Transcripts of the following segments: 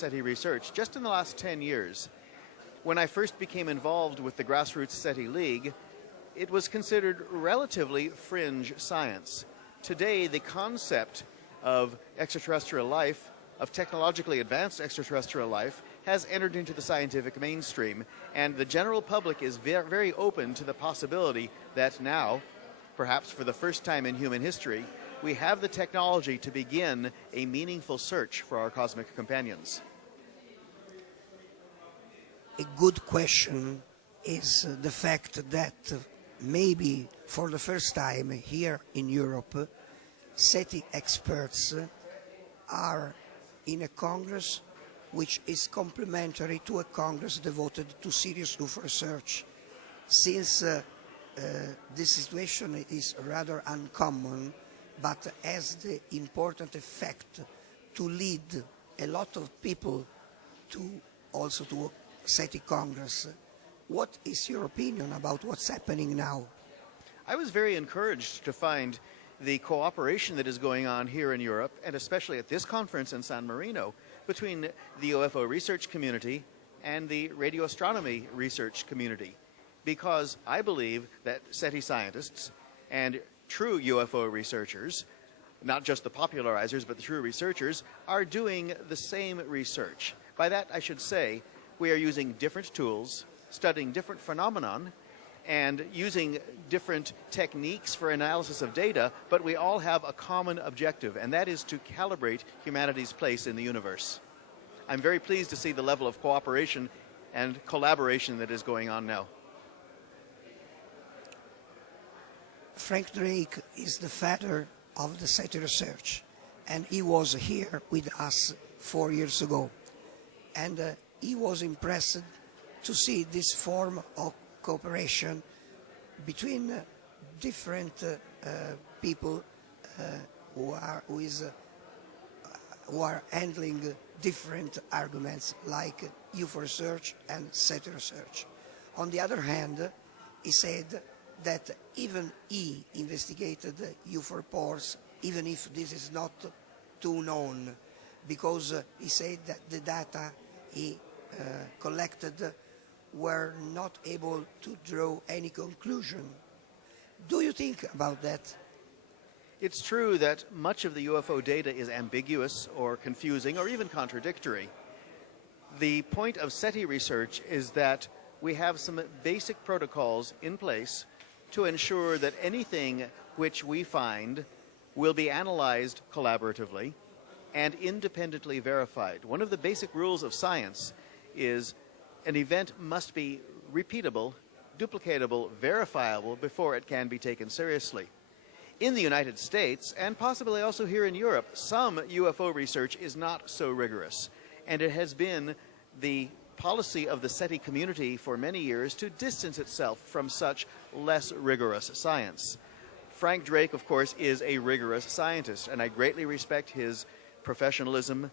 SETI research just in the last 10 years. When I first became involved with the Grassroots SETI League, it was considered relatively fringe science. Today, the concept of extraterrestrial life, of technologically advanced extraterrestrial life, has entered into the scientific mainstream, and the general public is very open to the possibility that now, perhaps for the first time in human history, we have the technology to begin a meaningful search for our cosmic companions. A good question is the fact that maybe for the first time here in Europe, SETI experts are in a Congress which is complementary to a Congress devoted to serious UFO research. Since this situation is rather uncommon, but has the important effect to lead a lot of people also to SETI Congress. What is your opinion about what's happening now? I was very encouraged to find the cooperation that is going on here in Europe, and especially at this conference in San Marino, between the UFO research community and the radio astronomy research community. Because I believe that SETI scientists and true UFO researchers, not just the popularizers, but the true researchers, are doing the same research. By that, I should say, we are using different tools, studying different phenomenon, and using different techniques for analysis of data, but we all have a common objective, and that is to calibrate humanity's place in the universe. I'm very pleased to see the level of cooperation and collaboration that is going on now. Frank Drake is the father of the SETI research, and he was here with us 4 years ago. And he was impressed to see this form of cooperation between different people who are handling different arguments like UFO research and SETI research. On the other hand, he said that even he investigated UFO reports, even if this is not too known, because he said that the data he collected were not able to draw any conclusion. Do you think about that? It's true that much of the UFO data is ambiguous or confusing or even contradictory. The point of SETI research is that we have some basic protocols in place to ensure that anything which we find will be analyzed collaboratively and independently verified. One of the basic rules of science is an event must be repeatable, duplicatable, verifiable before it can be taken seriously. In the United States, and possibly also here in Europe, some UFO research is not so rigorous, and it has been the policy of the SETI community for many years to distance itself from such less rigorous science. Frank Drake, of course, is a rigorous scientist, and I greatly respect his professionalism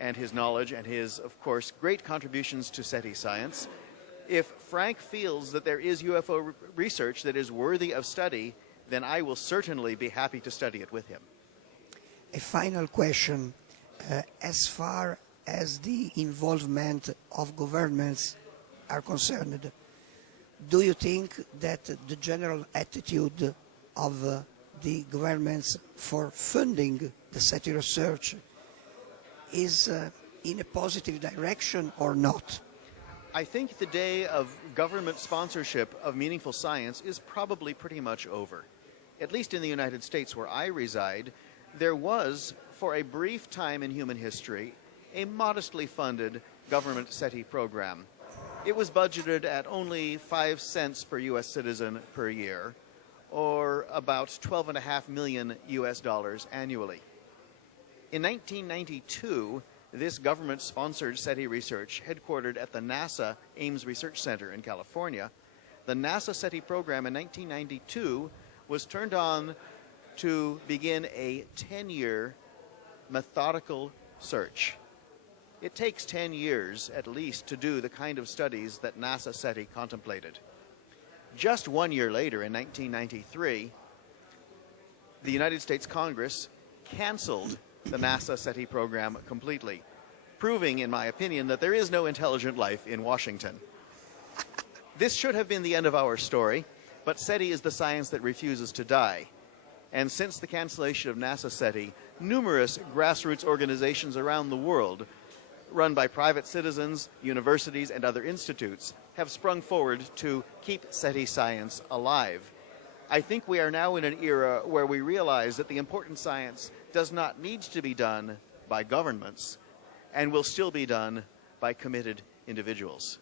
and his knowledge and his, of course, great contributions to SETI science. If Frank feels that there is UFO research that is worthy of study, then I will certainly be happy to study it with him. A final question. As far as the involvement of governments are concerned, do you think that the general attitude of the governments for funding the SETI research is in a positive direction or not? I think the day of government sponsorship of meaningful science is probably pretty much over. At least in the United States, where I reside, there was, for a brief time in human history, a modestly funded government SETI program. It was budgeted at only 5 cents per U.S. citizen per year, or about $12.5 million annually. In 1992, this government-sponsored SETI research, headquartered at the NASA Ames Research Center in California, the NASA SETI program in 1992 was turned on to begin a 10-year methodical search. It takes 10 years, at least, to do the kind of studies that NASA SETI contemplated. Just 1 year later, in 1993, the United States Congress canceled the NASA SETI program completely. proving, in my opinion, that there is no intelligent life in Washington. This should have been the end of our story, but SETI is the science that refuses to die. And since the cancellation of NASA SETI, numerous grassroots organizations around the world, run by private citizens, universities, and other institutes, have sprung forward to keep SETI science alive. I think we are now in an era where we realize that the important science does not need to be done by governments and will still be done by committed individuals.